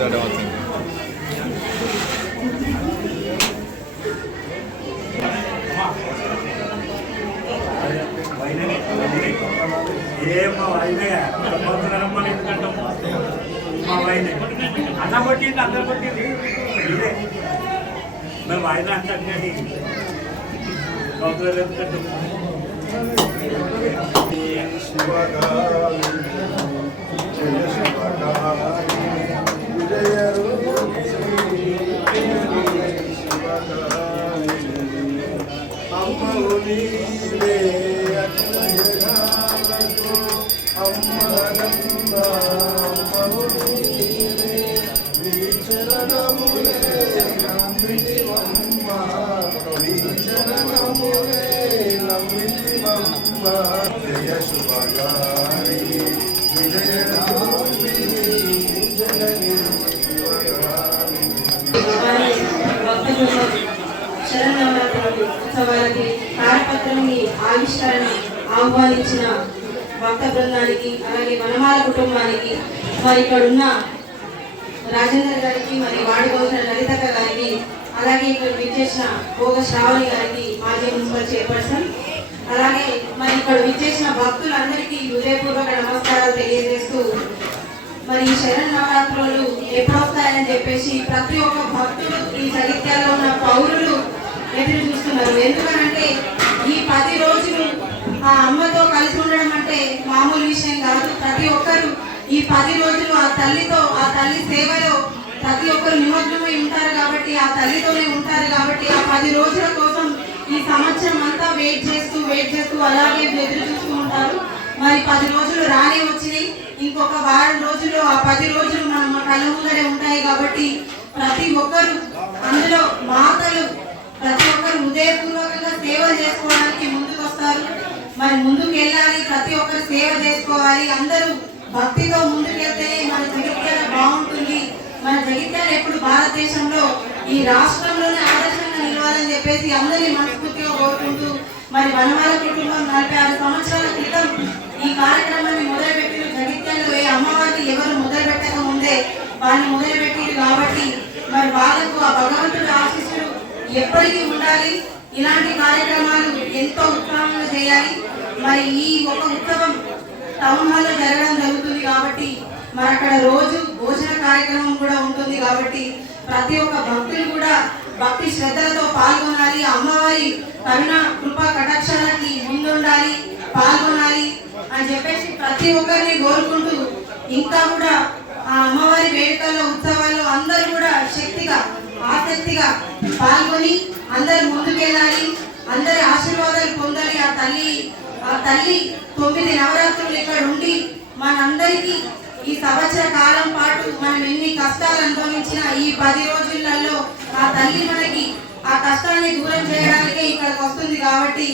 దాటం వచ్చింది. మా వైద్య ఎందుకంటాం మా వైద్య అన్న కొట్టింది అందరు కొట్టింది ఇదే మేము వాయిదా అంటే కౌతులు ఎందుకంటాం శరన్నవరాత్రులు ఉత్సవాలకి కార్యపత్రాన్ని ఆవిష్కరణ ఆహ్వానించిన భక్త బృందానికి అలాగే వనమాల కుటుంబానికి మరి ఇక్కడ ఉన్న రాజేందర్ గారికి మరి వాడిపోసిన లలితక్క గారికి అలాగే ఇక్కడ విచ్చేసిన భోగ శ్రావణి గారికి మాజీ మున్సిపల్ చైర్పర్సన్ అలాగే మరి ఇక్కడ విచ్చేసిన భక్తులందరికీ హృదయపూర్వక నమస్కారాలు తెలియజేస్తూ మరి ఈ శరన్నవరాత్రులు ఎప్పుడొస్తాయని చెప్పేసి ప్రతి ఒక్క భక్తులు ఈ జగిత్యాలలో ఉన్న పౌరులు ఎదురు చూస్తున్నారు. ఎందుకనంటే ఈ 10 రోజులు ఆ అమ్మతో కలిసి ఉండడం అంటే మామూలు విషయం కాదు. ప్రతి ఒక్కరు ఈ 10 రోజులు ఆ తల్లితో ఆ తల్లి సేవలో ప్రతి ఒక్కరు నిమగ్నమై ఉంటారు కాబట్టి ఆ తల్లితోనే ఉంటారు కాబట్టి ఆ 10 రోజుల కోసం ఈ సంవత్సరం అంతా వెయిట్ చేస్తూ అలాగే ఎదురు చూస్తూ ఉంటారు. మరి 10 రోజులు రానే వచ్చినాయి. ఇంకొక వారం రోజులు ఆ 10 రోజులు మన కళ్ళ ముందరే ఉంటాయి కాబట్టి ప్రతి ఒక్కరు అందులో మాతలు ప్రతి ఒక్కరు హృదయపూర్వకంగా సేవ చేసుకోవడానికి ముందుకు వస్తారు. మరి ముందుకు వెళ్ళాలి, ప్రతి ఒక్కరు సేవ చేసుకోవాలి. అందరూ భక్తితో ముందుకెళ్తేనే మన జగిత్యాల బాగుంటుంది. మన జగిత్యాల ఎప్పుడు భారతదేశంలో ఈ రాష్ట్రంలోనే ఆదర్శంగా నిలవాలని చెప్పేసి అందరినీ మనస్ఫూర్తిగా కోరుకుంటూ మరి వనమాల కుటుంబం 46 సంవత్సరాల క్రితం ఈ కార్యక్రమాన్ని మొదలుపెట్టిన జగిత్యాలలో ఏ అమ్మవారిని ఎవరు మొదలుపెట్టక ముందే వాళ్ళు మొదలుపెట్టింది కాబట్టి మరి వాళ్ళకు ఆ భగవంతుడి ఆశీస్సులు ఎప్పటికీ ఉండాలి. ఇలాంటి కార్యక్రమాలు ఎంతో ఉత్సాహంగా చేయాలి. మరి ఈ ఒక ఉత్సవం టౌన్ హాల్లో జరగడం జరుగుతుంది కాబట్టి మరి అక్కడ రోజు భోజన కార్యక్రమం కూడా ఉంటుంది కాబట్టి ప్రతి ఒక్క భక్తులు కూడా భక్తి శ్రద్ధలతో పాల్గొనాలి. అమ్మవారి కరుణ కృపా కటాక్షాలకి ముందుండాలి, పాల్గొనాలి అని చెప్పేసి ప్రతి ఒక్కరిని కోరుకుంటూ ఇంకా కూడా ఆ అమ్మవారి వేడుకల్లో ఉత్సవాల్లో అందరూ కూడా శక్తిగా ఆసక్తిగా పాల్గొని అందరు ముందుకెళ్ళాలి, అందరి ఆశీర్వాదాలు పొందాలి. ఆ తల్లి 9 నవరాత్రులు ఇక్కడ ఉండి మనందరికీ ఈ సంవత్సర కాలం పాటు మనం ఎన్ని కష్టాలు అనుభవించిన ఈ 10 రోజులలో ఆ తల్లి మనకి ఆ కష్టాన్ని దూరం చేయడానికే ఇక్కడికి వస్తుంది కాబట్టి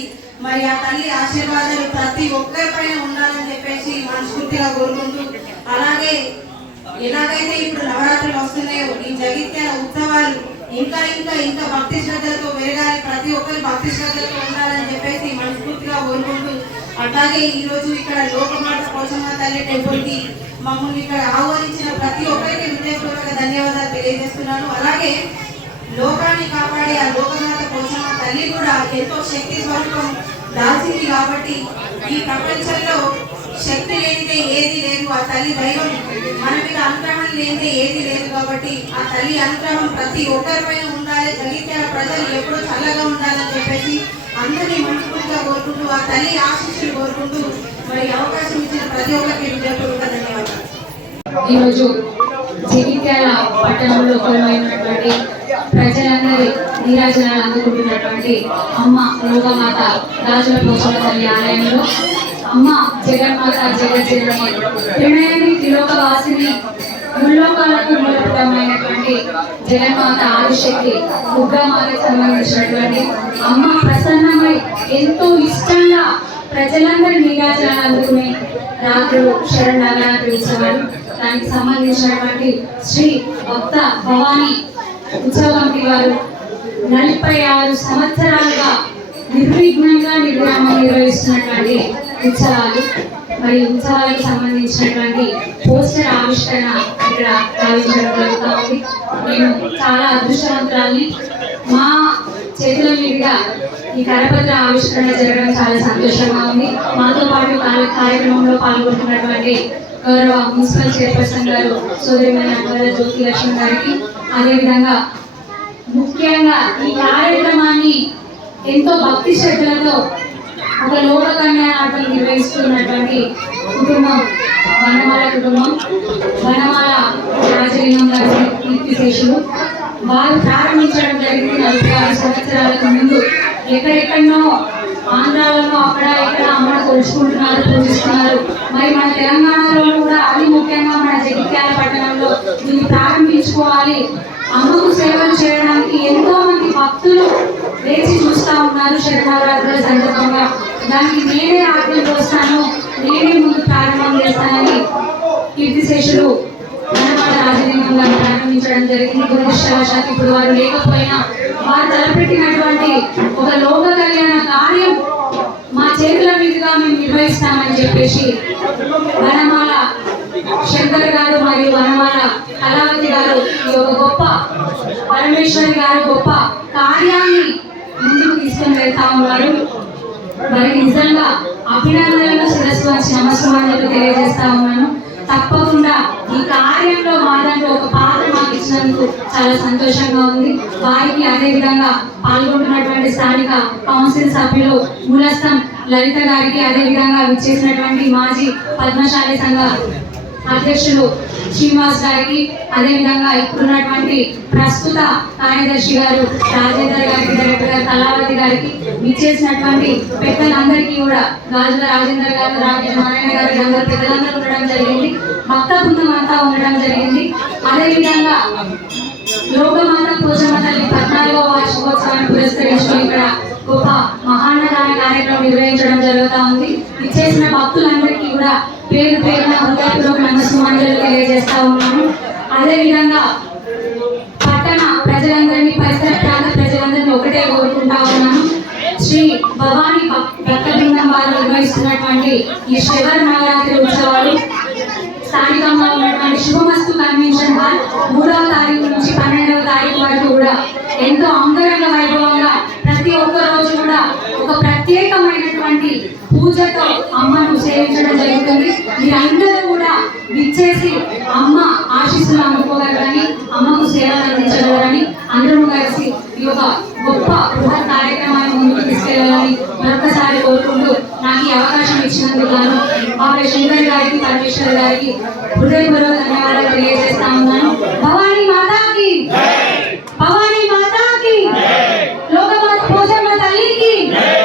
మరి ఆ తల్లి ఆశీర్వాదాలు ప్రతి ఒక్కరిపైన ఉండాలని చెప్పేసి మనస్ఫూర్తిగా కోరుకుంటూ అలాగే ఎలాగైతే ఇప్పుడు నవరాత్రులు వస్తున్నాయో ఈ జగిత్యాల ఉత్సవాలు ఇంకా ఇంకా ఇంకా భక్తి శ్రద్ధలతో పెరగాలి, ప్రతి ఒక్కరు భక్తి శ్రద్ధలతో ఉండాలని చెప్పేసి మనస్ఫూర్తిగా కోరుకుంటూ అట్లాగే ఈ రోజు ఇక్కడ లోకమాత పోచమ్మ తల్లి టెంపుల్ కి మమ్మల్ని ఇక్కడ ఆహ్వానించిన ప్రతి ఒక్కరికి హృదయపూర్వక ధన్యవాదాలు తెలియజేస్తున్నాను. అలాగే లోకాన్ని కాపాడే ఆ లోకమాత పోచమ్మ తల్లి కూడా ఎంతో శక్తి స్వరూపం దాల్చింది కాబట్టి ఈ ప్రపంచంలో శక్తి లేనిదే ఏది లేదు. ఆ తల్లి దైవం మన మీద అనుగ్రహం లేనిదే ఏది లేదు కాబట్టి ఆ తల్లి అనుగ్రహం ప్రతి ఒక్కరిపైన ఉండాలి. జగిత్యాల ప్రజలు ఎప్పుడూ చల్లగా ఉండాలని చెప్పేసి అందరినీ మనస్ఫూర్తిగా కోరుకుంటూ ఆ తల్లి ఆశీస్సులు కోరుకుంటూ మరి అవకాశం ఇచ్చిన ప్రతి ఒక్కరికి హృదయపూర్వక ధన్యవాదాలు. ఈరోజు జగిత్యాల పట్టణంలో కొలువైనటువంటి ప్రజలందరి నీరాజనాలు అందుకుంటున్నటువంటి అమ్మ లోకమాత రాజుల పోచమ్మ తల్లి ఆలయంలో అమ్మ జగన్మాత జగజ్జనని త్రినయని త్రిలోకవాసిని ముల్లోకాలకు మూలపుటమైనటువంటి జగన్మాత ఆదిశక్తి ఉగ్రమాతకు సంబంధించినటువంటి అమ్మ ప్రసన్నమై ఎంతో ఇష్టంగా ప్రజలందరి నీరాజనాలు అందుకునే రాత్రులు శరన్నవరాత్రి ఉత్సవాలు దానికి సంబంధించినటువంటి శ్రీ భక్త భవానీ ఉత్సవ కమిటీ వారు 46 సంవత్సరాలుగా నిర్విఘ్నంగా నిర్విరామం నిర్వహిస్తున్నటువంటి ఉత్సవాలు మరి ఉత్సవాలకు సంబంధించినటువంటి పోస్టర్ ఆవిష్కరణ ఇక్కడ గావించడం జరుగుతూ ఉంది. నేను చాలా అదృష్టవంతురాల్ని. మా చేతుల మీదుగా ఈ కరపత్ర ఆవిష్కరణ జరగడం చాలా సంతోషంగా ఉంది. మాతో పాటు కార్యక్రమంలో పాల్గొంటున్నటువంటి గౌరవ మున్సిపల్ చైర్పర్సన్ గారు సోదరిమణి అన్వర జ్యోతి లక్ష్మి గారికి, అదేవిధంగా ముఖ్యంగా ఈ కార్యక్రమాన్ని ఎంతో భక్తి శ్రద్ధలతో ఒక లోక కన్యానాటం నిర్వహిస్తున్నటువంటి కుటుంబం వనమాల కుటుంబం, వనమాల రాజలింగం గారి కీర్తిశేషులు. వారు ప్రారంభించడం జరిగింది 46 సంవత్సరాలకు ముందు. ఎక్కడెక్కడనో ఆంధ్రాలలో అక్కడ ఇక్కడ అమ్మను కొలుచుకుంటున్నారు, పూజిస్తున్నారు. మరి మన తెలంగాణలో కూడా అతి ముఖ్యంగా మన జగిత్యాల పట్టణంలో దీన్ని ప్రారంభించుకోవాలి. అమ్మకు సేవలు చేయడానికి ఎంతో మంది భక్తులు వేచి చూస్తూ ఉన్నారు శరణవరాత్రుల సందర్భంగా. దానికి నేనే ఆజ్ఞలు పోస్తాను, నేనే ముందు ప్రారంభం చేస్తానని కీర్తిశేషులు వనమాల రాజలింగం గారు ప్రారంభించడం జరిగింది. దురదృష్టవశాత్తు ఇప్పుడు వారు లేకపోయినా వారు తలపెట్టినటువంటి ఒక లోక కళ్యాణ కార్యం మా చేతుల మీదుగా మేము నిర్వహిస్తామని చెప్పేసి వనమాల శంకర్ గారు మరియు వనమాల కళావతి గారు ఈ ఒక గొప్ప పరమేశ్వరి గారు గొప్ప కార్యాన్ని ముందుకు తీసుకొని వెళ్తా ఉన్నారు. మరి నిజంగా అభినందనలు శిరస్సు వచ్చి నమస్కారాలు తెలియజేస్తా ఉన్నాను. తప్పకుండా ఈ కార్యంలో మా దాంట్లో ఒక పాత్ర మాకు ఇచ్చినందుకు చాలా సంతోషంగా ఉంది. వారికి అదేవిధంగా పాల్గొంటున్నటువంటి స్థానిక కౌన్సిల్ సభ్యులు మూలస్థం లలిత గారికి, అదేవిధంగా విచ్చేసినటువంటి మాజీ పద్మశాలి సంఘ అధ్యక్షులు శ్రీనివాస్ గారికి, అదేవిధంగా ఇప్పుడున్నటువంటి ప్రస్తుత కార్యదర్శి గారు రాజేందర్ గారికి, డైరెక్టర్ గారు కళావతి గారికి, విచ్చేసినటువంటి పెద్దలందరికీ కూడా గాజుల రాజేందర్ గారు, నారాయణ గారు, అందరూ పెద్దలందరూ ఉండడం జరిగింది. భక్త బృందం అంతా ఉండడం జరిగింది. అదేవిధంగా లోకమాత పోచమ్మ తల్లి 14వ వార్షికోత్సవాన్ని పురస్కరించుకుని ఇక్కడ గొప్ప మహాన్నదాన కార్యక్రమం నిర్వహించడం జరుగుతూ ఉంది. ఇచ్చేసిన భక్తులందరికీ కూడా పేరు పేరున హృదయపూర్వక నమస్సుమాంజలు తెలియజేస్తా ఉన్నాను. అదేవిధంగా పట్టణ ప్రజలందరినీ, పరిసర ప్రాంత ప్రజలందరినీ ఒకటే కోరుకుంటా ఉన్నాను. శ్రీ భవానీ భక్త బృందం వారు నిర్వహిస్తున్నటువంటి ఈ శివర నవరాత్రి ఉత్సవాలు స్థానికంగా ఉన్నటువంటి శుభమస్తు కన్వెన్షన్ హాల్ 3వ తారీఖు నుంచి 12వ తారీఖు వరకు కూడా ఎంతో అంగరంగ వైభవంగా ప్రతి ఒక్క రోజు కూడా ఒక ప్రత్యేకమైనటువంటి పూజతో అమ్మను సేవించడం జరుగుతుంది. మీరందరూ కూడా విచ్చేసి అమ్మ ఆశీస్సులు అందుకోగలరని, అమ్మకు సేవలు అందించగలరని, అందరూ కలిసి ఈ యొక్క గొప్ప బృహత్ కార్యక్రమాన్ని ముందుకు తీసుకెళ్లాలని మరొకసారి కోరుకుంటూ నాకు ఈ అవకాశం ఇచ్చినందుకు గాను శంకర్ గారికి, పరమేశ్వర్ గారికి హృదయపూర్వక ధన్యవాదాలు తెలియజేస్తాను.